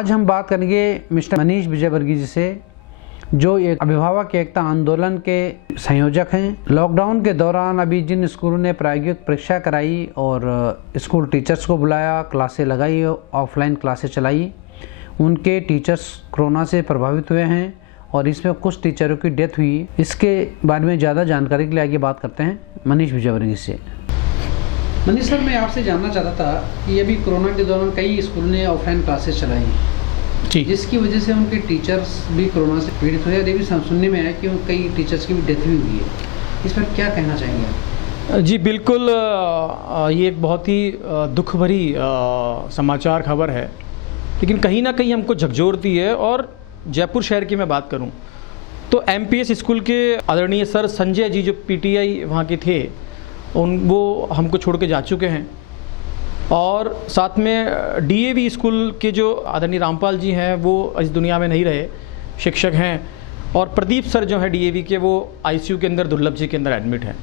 आज हम बात करेंगे मिस्टर मनीष विजयवर्गीय जी से, जो एक अभिभावक एकता आंदोलन के संयोजक हैं। लॉकडाउन के दौरान अभी जिन स्कूलों ने प्रायोगिक परीक्षा कराई और स्कूल टीचर्स को बुलाया, क्लासें लगाई, ऑफलाइन क्लासें चलाई, उनके टीचर्स कोरोना से प्रभावित हुए हैं और इसमें कुछ टीचरों की डेथ हुई। इसके बारे में ज़्यादा जानकारी के लिए आगे बात करते हैं मनीष विजयवर्गीय से। मनीष सर, मैं आपसे जानना चाहता था कि अभी कोरोना के दौरान कई स्कूल ने ऑफलाइन क्लासेस चलाई जी, जिसकी वजह से उनके टीचर्स भी कोरोना से पीड़ित हुए और ये भी सुनने में आया कि कई टीचर्स की भी डेथ भी हुई है। इस पर क्या कहना चाहेंगे आप? जी बिल्कुल, ये एक बहुत ही दुख भरी समाचार खबर है, लेकिन कहीं ना कहीं हमको झकझोरती है। और जयपुर शहर की मैं बात करूं तो एमपीएस स्कूल के आदरणीय सर संजय जी, जो पीटीआई वहाँ के थे, वो हमको छोड़ के जा चुके हैं। और साथ में डीएवी स्कूल के जो आदरणीय रामपाल जी हैं, वो इस दुनिया में नहीं रहे, शिक्षक हैं। और प्रदीप सर जो हैं डीएवी के, वो आईसीयू के अंदर दुर्लभ जी के अंदर एडमिट हैं।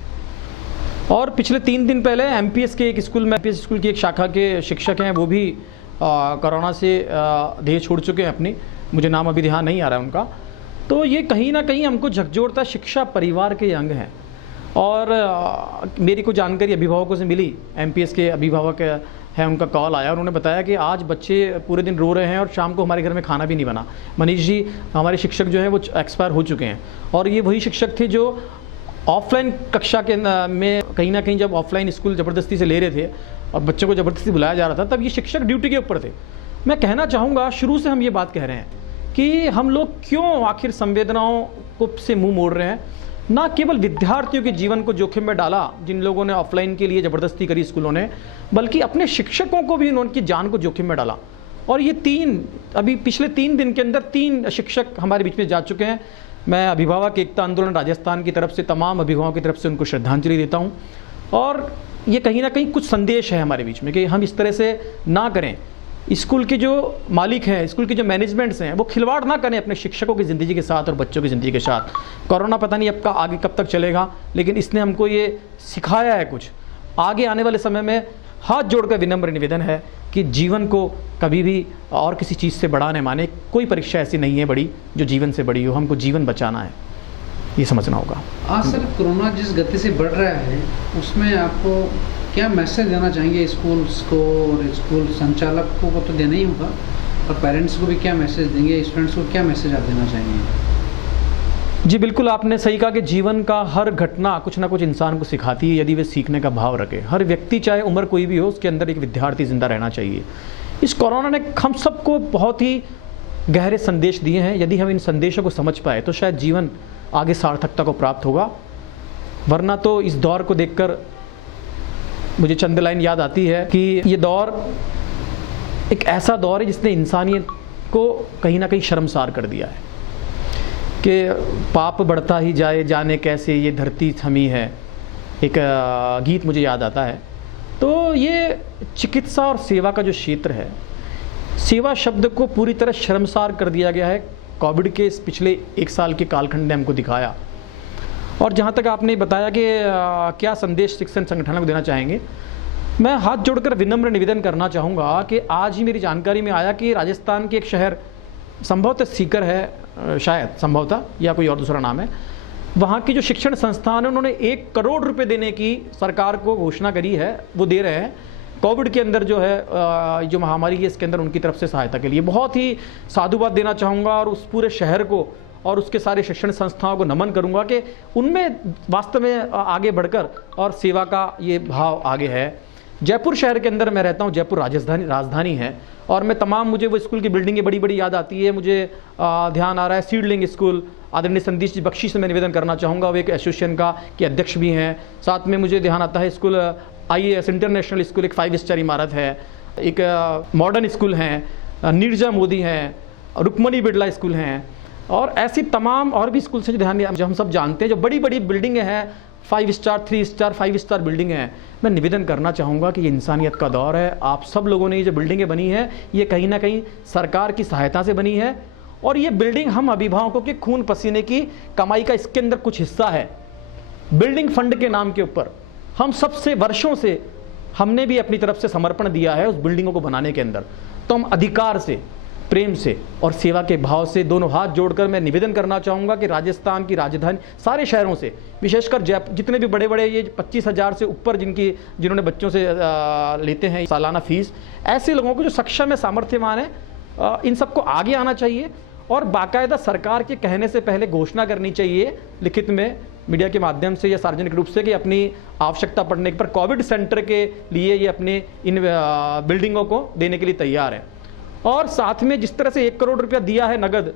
और पिछले 3 दिन पहले एमपीएस के एक स्कूल में, एमपीएस स्कूल की एक शाखा के शिक्षक हैं, वो भी कोरोना से देह छोड़ चुके हैं अपनी, मुझे नाम अभी ध्यान नहीं आ रहा है उनका। तो ये कहीं ना कहीं हमको झकझोरता, शिक्षा परिवार के अंग हैं। और मेरी को जानकारी अभिभावकों से मिली, एमपीएस के अभिभावक हैं, उनका कॉल आया, उन्होंने बताया कि आज बच्चे पूरे दिन रो रहे हैं और शाम को हमारे घर में खाना भी नहीं बना। मनीष जी हमारे शिक्षक जो हैं वो एक्सपायर हो चुके हैं। और ये वही शिक्षक थे जो ऑफलाइन कक्षा के में कहीं ना कहीं, जब ऑफलाइन स्कूल ज़बरदस्ती से ले रहे थे और बच्चों को ज़बरदस्ती बुलाया जा रहा था, तब ये शिक्षक ड्यूटी के ऊपर थे। मैं कहना चाहूँगा, शुरू से हम ये बात कह रहे हैं कि हम लोग क्यों आखिर संवेदनाओं को से मुँह मोड़ रहे हैं। ना केवल विद्यार्थियों के जीवन को जोखिम में डाला, जिन लोगों ने ऑफलाइन के लिए ज़बरदस्ती करी स्कूलों ने, बल्कि अपने शिक्षकों को भी उनकी जान को जोखिम में डाला। और ये अभी पिछले 3 दिन के अंदर 3 शिक्षक हमारे बीच में जा चुके हैं। मैं अभिभावक एकता आंदोलन राजस्थान की तरफ से, तमाम अभिभावकों की तरफ से उनको श्रद्धांजलि देता हूँ। और ये कहीं ना कहीं कुछ संदेश है हमारे बीच में कि हम इस तरह से ना करें। स्कूल के जो मालिक हैं, स्कूल के जो मैनेजमेंट्स हैं, वो खिलवाड़ ना करें अपने शिक्षकों की ज़िंदगी के साथ और बच्चों की ज़िंदगी के साथ। कोरोना पता नहीं अब आगे कब तक चलेगा, लेकिन इसने हमको ये सिखाया है कुछ। आगे आने वाले समय में हाथ जोड़कर विनम्र निवेदन है कि जीवन को कभी भी और किसी चीज़ से बड़ा न माने। कोई परीक्षा ऐसी नहीं है बड़ी जो जीवन से बड़ी हो, हमको जीवन बचाना है, ये समझना होगा। आज सर, कोरोना जिस गति से बढ़ रहा है, उसमें आपको क्या मैसेज देना चाहेंगे स्कूल्स को? और स्कूल संचालकों को तो देना ही होगा, और पेरेंट्स को भी क्या मैसेज देंगे, स्टूडेंट्स को क्या मैसेज आप देना चाहेंगे? जी बिल्कुल, आपने सही कहा कि जीवन का हर घटना कुछ ना कुछ इंसान को सिखाती है, यदि वे सीखने का भाव रखे। हर व्यक्ति, चाहे उम्र कोई भी हो, उसके अंदर एक विद्यार्थी जिंदा रहना चाहिए। इस कोरोना ने हम सबको बहुत ही गहरे संदेश दिए हैं। यदि हम इन संदेशों को समझ पाए तो शायद जीवन आगे सार्थकता को प्राप्त होगा। वरना तो इस दौर को देखकर मुझे चंद लाइन याद आती है कि ये दौर एक ऐसा दौर है जिसने इंसानियत को कहीं ना कहीं शर्मसार कर दिया है कि पाप बढ़ता ही जाए, जाने कैसे ये धरती थमी है। एक गीत मुझे याद आता है। तो ये चिकित्सा और सेवा का जो क्षेत्र है, सेवा शब्द को पूरी तरह शर्मसार कर दिया गया है। कोविड के इस पिछले 1 साल के कालखंड ने हमको दिखाया। और जहाँ तक आपने बताया कि क्या संदेश शिक्षण संगठनों को देना चाहेंगे, मैं हाथ जोड़कर विनम्र निवेदन करना चाहूँगा कि आज ही मेरी जानकारी में आया कि राजस्थान के एक शहर, संभवतः सीकर है शायद, संभवतः, या कोई और दूसरा नाम है, वहाँ की जो शिक्षण संस्थान है, उन्होंने 1 करोड़ रुपये देने की सरकार को घोषणा करी है। वो दे रहे हैं कोविड के अंदर जो है, जो महामारी है, इसके अंदर उनकी तरफ से सहायता के लिए। बहुत ही साधुवाद देना चाहूँगा और उस पूरे शहर को और उसके सारे शिक्षण संस्थाओं को नमन करूंगा कि उनमें वास्तव में आगे बढ़कर और सेवा का ये भाव आगे है। जयपुर शहर के अंदर मैं रहता हूँ, जयपुर राजधानी है, और मैं तमाम, मुझे वो स्कूल की बिल्डिंगें बड़ी बड़ी याद आती है। मुझे ध्यान आ रहा है सीडलिंग स्कूल, आदरणीय संदेश जी बख्शी से मैं निवेदन करना चाहूँगा, वो एक एसोसिएशन का के अध्यक्ष भी हैं। साथ में मुझे ध्यान आता है स्कूल IAS इंटरनेशनल स्कूल, एक 5 स्टार इमारत है। एक मॉडर्न स्कूल हैं, नीरजा मोदी हैं, रुक्मणी बिड़ला स्कूल हैं, और ऐसी तमाम और भी स्कूल से जो ध्यान जो हम सब जानते हैं, जो बड़ी बड़ी बिल्डिंगें हैं, 5 स्टार, 3 स्टार, 5 स्टार बिल्डिंग हैं। मैं निवेदन करना चाहूँगा कि ये इंसानियत का दौर है। आप सब लोगों ने ये जो बिल्डिंगें बनी हैं, ये कहीं ना कहीं सरकार की सहायता से बनी है। और ये बिल्डिंग हम अभिभावकों के खून पसीने की कमाई का इसके अंदर कुछ हिस्सा है। बिल्डिंग फंड के नाम के ऊपर हम सबसे वर्षों से हमने भी अपनी तरफ से समर्पण दिया है उस बिल्डिंगों को बनाने के अंदर। तो हम अधिकार से प्रेम से और सेवा के भाव से दोनों हाथ जोड़कर मैं निवेदन करना चाहूँगा कि राजस्थान की राजधानी सारे शहरों से, विशेषकर जयपुर, जितने भी बड़े बड़े ये 25,000 से ऊपर जिन्होंने बच्चों से लेते हैं सालाना फीस, ऐसे लोगों को जो सक्षम है, सामर्थ्यवान है, इन सबको आगे आना चाहिए और बाकायदा सरकार के कहने से पहले घोषणा करनी चाहिए लिखित में, मीडिया के माध्यम से या सार्वजनिक रूप से, कि अपनी आवश्यकता पड़ने पर कोविड सेंटर के लिए ये अपने इन बिल्डिंगों को देने के लिए तैयार है। और साथ में जिस तरह से 1 करोड़ रुपया दिया है नगद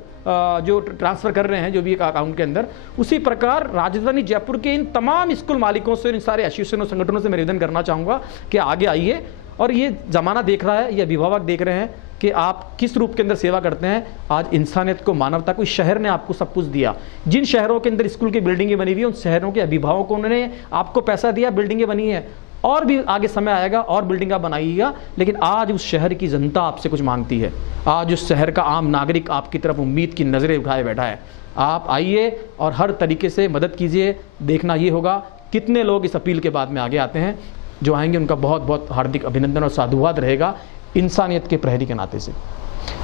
जो ट्रांसफ़र कर रहे हैं जो भी एक अकाउंट के अंदर, उसी प्रकार राजधानी जयपुर के इन तमाम स्कूल मालिकों से, इन सारे एसोसिएशनों संगठनों से मैं निवेदन करना चाहूँगा कि आगे आइए। और ये ज़माना देख रहा है, ये अभिभावक देख रहे हैं कि आप किस रूप के अंदर सेवा करते हैं। आज इंसानियत को, मानवता को, इस शहर ने आपको सब कुछ दिया। जिन शहरों के अंदर स्कूल की बिल्डिंगें बनी हुई है, उन शहरों के अभिभावकों ने आपको पैसा दिया, बिल्डिंगें बनी है, और भी आगे समय आएगा और बिल्डिंग आप बनाइएगा। लेकिन आज उस शहर की जनता आपसे कुछ मांगती है, आज उस शहर का आम नागरिक आपकी तरफ उम्मीद की नज़रें उठाए बैठा है। आप आइए और हर तरीके से मदद कीजिए। देखना ये होगा कितने लोग इस अपील के बाद में आगे आते हैं। जो आएंगे उनका बहुत बहुत हार्दिक अभिनंदन और साधुवाद रहेगा इंसानियत के प्रहरी के नाते से।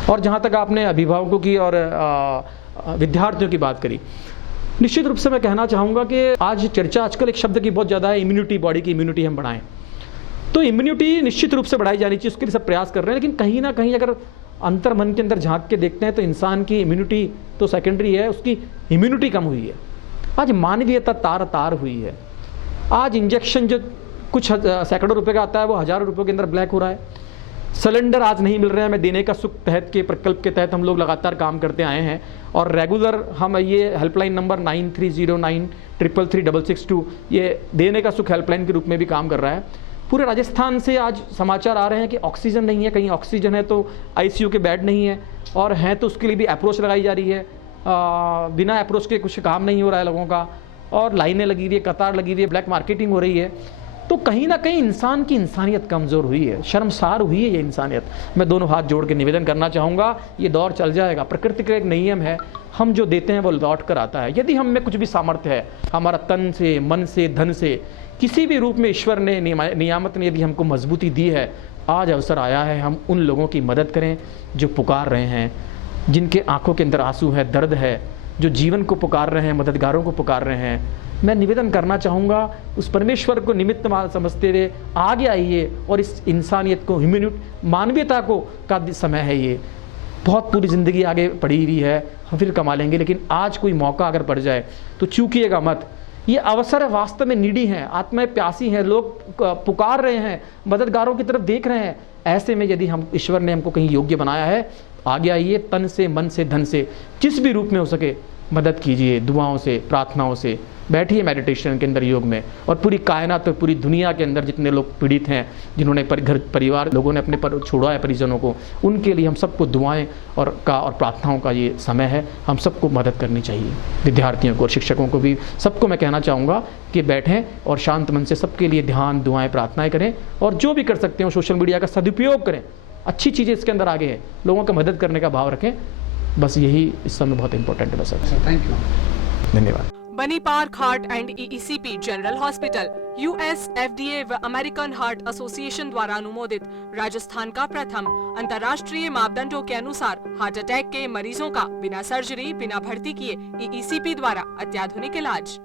और जहाँ तक आपने अभिभावकों की और विद्यार्थियों की बात करी, निश्चित रूप से मैं कहना चाहूँगा कि आज चर्चा आजकल एक शब्द की बहुत ज़्यादा है, इम्यूनिटी, बॉडी की इम्यूनिटी हम बढ़ाएं। तो इम्यूनिटी निश्चित रूप से बढ़ाई जानी चाहिए, उसके लिए सब प्रयास कर रहे हैं। लेकिन कहीं ना कहीं अगर अंतर मन के अंदर झांक के देखते हैं तो इंसान की इम्यूनिटी तो सेकेंडरी है, उसकी इम्यूनिटी कम हुई है। आज मानवीयता तार तार हुई है। आज इंजेक्शन जो कुछ सैकड़ों रुपए का आता है वो हज़ारों रुपयों के अंदर ब्लैक हो रहा है। सिलेंडर आज नहीं मिल रहे हैं। मैं देने का सुख तहत के प्रकल्प के तहत हम लोग लगातार काम करते आए हैं और रेगुलर हम ये हेल्पलाइन नंबर 9309333662 ये देने का सुख हेल्पलाइन के रूप में भी काम कर रहा है। पूरे राजस्थान से आज समाचार आ रहे हैं कि ऑक्सीजन नहीं है, कहीं ऑक्सीजन है तो आईसीयू के बेड नहीं है, और हैं तो उसके लिए भी अप्रोच लगाई जा रही है। बिना अप्रोच के कुछ काम नहीं हो रहा है लोगों का, और लाइनें लगी हुई है, कतार लगी हुई है, ब्लैक मार्केटिंग हो रही है। तो कहीं ना कहीं इंसान की इंसानियत कमज़ोर हुई है, शर्मसार हुई है ये इंसानियत। मैं दोनों हाथ जोड़ के निवेदन करना चाहूँगा, ये दौर चल जाएगा। प्रकृति का एक नियम है, हम जो देते हैं वो लौट कर आता है। यदि हम में कुछ भी सामर्थ्य है, हमारा तन से, मन से, धन से, किसी भी रूप में ईश्वर ने, नियामत ने यदि हमको मजबूती दी है, आज अवसर आया है हम उन लोगों की मदद करें जो पुकार रहे हैं, जिनके आंखों के अंदर आंसू है, दर्द है, जो जीवन को पुकार रहे हैं, मददगारों को पुकार रहे हैं। मैं निवेदन करना चाहूँगा, उस परमेश्वर को निमित्त समझते हुए आगे आइए और इस इंसानियत को, मानवीयता को का समय है। ये बहुत पूरी ज़िंदगी आगे पड़ी हुई है, हम फिर कमा लेंगे, लेकिन आज कोई मौका अगर पड़ जाए तो चूकिएगा मत। ये अवसर है, वास्तव में नीडी हैं, आत्माएं प्यासी हैं, लोग पुकार रहे हैं, मददगारों की तरफ देख रहे हैं। ऐसे में यदि हम, ईश्वर ने हमको कहीं योग्य बनाया है, आगे आइए, तन से, मन से, धन से, जिस भी रूप में हो सके मदद कीजिए, दुआओं से, प्रार्थनाओं से। बैठिए मेडिटेशन के अंदर, योग में, और पूरी कायनात और पूरी दुनिया के अंदर जितने लोग पीड़ित हैं, जिन्होंने घर परिवार लोगों ने अपने पर छोड़ा है परिजनों को, उनके लिए हम सबको दुआएं और प्रार्थनाओं का ये समय है। हम सबको मदद करनी चाहिए, विद्यार्थियों को और शिक्षकों को भी, सबको मैं कहना चाहूँगा कि बैठें और शांत मन से सबके लिए ध्यान, दुआएं, प्रार्थनाएं करें, और जो भी कर सकते हो सोशल मीडिया का सदुपयोग करें। अच्छी चीज़ें इसके अंदर आगे हैं, लोगों का मदद करने का भाव रखें। बस यही इस समय बहुत इंपॉर्टेंट है। बस थैंक यू, धन्यवाद। बनी park heart and EECP general hospital US FDA व अमेरिकन हार्ट एसोसिएशन द्वारा अनुमोदित राजस्थान का प्रथम अंतर्राष्ट्रीय मापदंडों के अनुसार हार्ट अटैक के मरीजों का बिना सर्जरी, बिना भर्ती किए EECP द्वारा अत्याधुनिक इलाज।